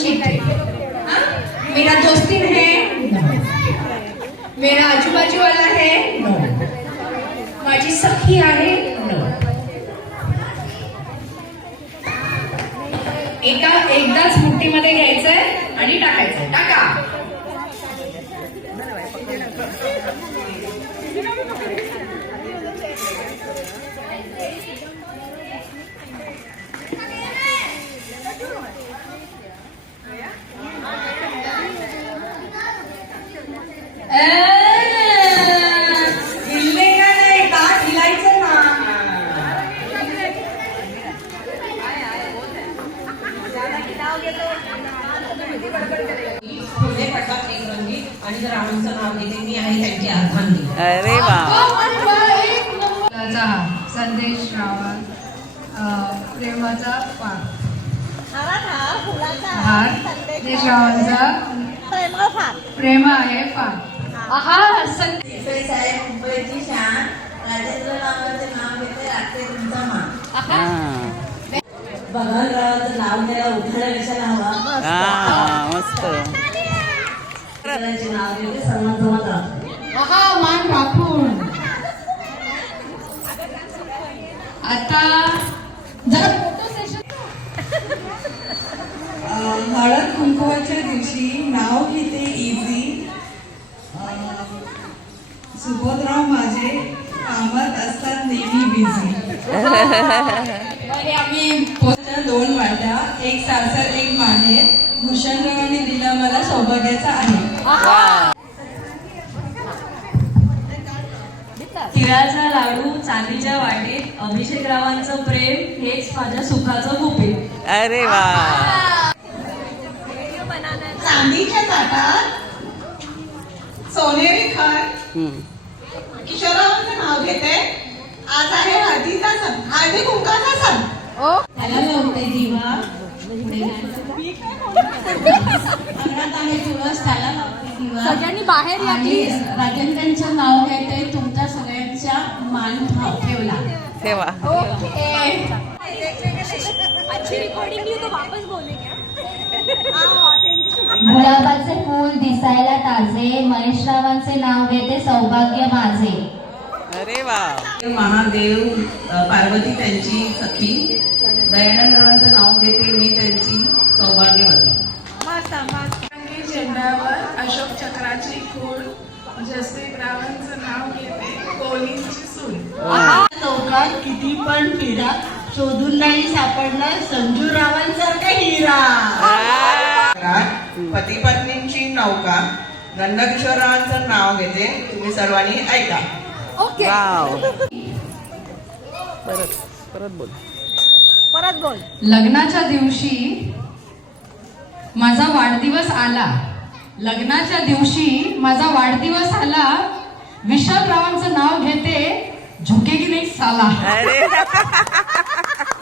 हाँ? मेरा दोस्तीन है। मेरा आजूबाजू वाला है। माझी सखी आहे। एका एकदाच मुठीमध्ये घ्यायचंय आणि टाकायचंय. टाका हिलले का नाही दात हिलायचं ना फुले पडतात एक रंगी आणि जर रावांचं नाव घेते मी आहे त्यांची अर्धांगी अरे वा. संदेश रावा प्रेमाचा हार संदेश रावांचा प्रेम आहे पाठ. हा संदेश. साहेब मुंबईची शान. राजेंद्र रावांचे नाव घेते हा. भगवानरावांचं नाव घ्यायला उठायला कशाला हवा. मस्त. नाव घेते सन्मान मान राखून आता जरा फोटो सेशन हळद कुंकवाच्या दिवशी नाव घेते इझी सुबोधराव माझे कामात असतात नेहमी बिझी आम्ही. एक सासर एक माहेर भूषणरावांनी दिला मला सौभाग्याचा आहे. तिळाचा लाडू चांदीच्या वाटेत अभिषेक रावांचं प्रेम हेच माझ्या सुखाचं गुपित. अरे वा. चांदीच्या ताटात सोनेरी खार. हम्म. किशोररावांचं नाव घेते. आज आहे हळदीचा सण. हळदी कुंकाचा सण. त्याला लावते दिवा. सगळ्यांनी बाहेर या. राजेंद्रांचं नाव घेते तुमच्या सगळ्यांचा मान भाव ठेवला. ठेवा. गुलाबाचे फूल दिसायला ताजे महेशरावांचे नाव घेते सौभाग्य माझे. अरे वा. महादेव पार्वती त्यांची सखी. दयानंदरावांचं नाव घेते मी त्यांची सौभाग्यवती. झेंड्यावर अशोक चक्राची खूण जसप्रीत रावांचं नाव घेते कोलींची सून. चौकात किती पण फिरा शोधून नाही सापडला संजू रावांसारखा हिरा. पती पत्नींची नौका नंदकिशोररावांचं नाव घेते तुम्ही सर्वांनी ऐका. वाव परत परत बोल. लग्नाच्या दिवशी माझा वाढदिवस आला. लग्नाच्या दिवशी माझा वाढदिवस आला. विशाल रावांचं नाव घेते झुकेगी नाही साला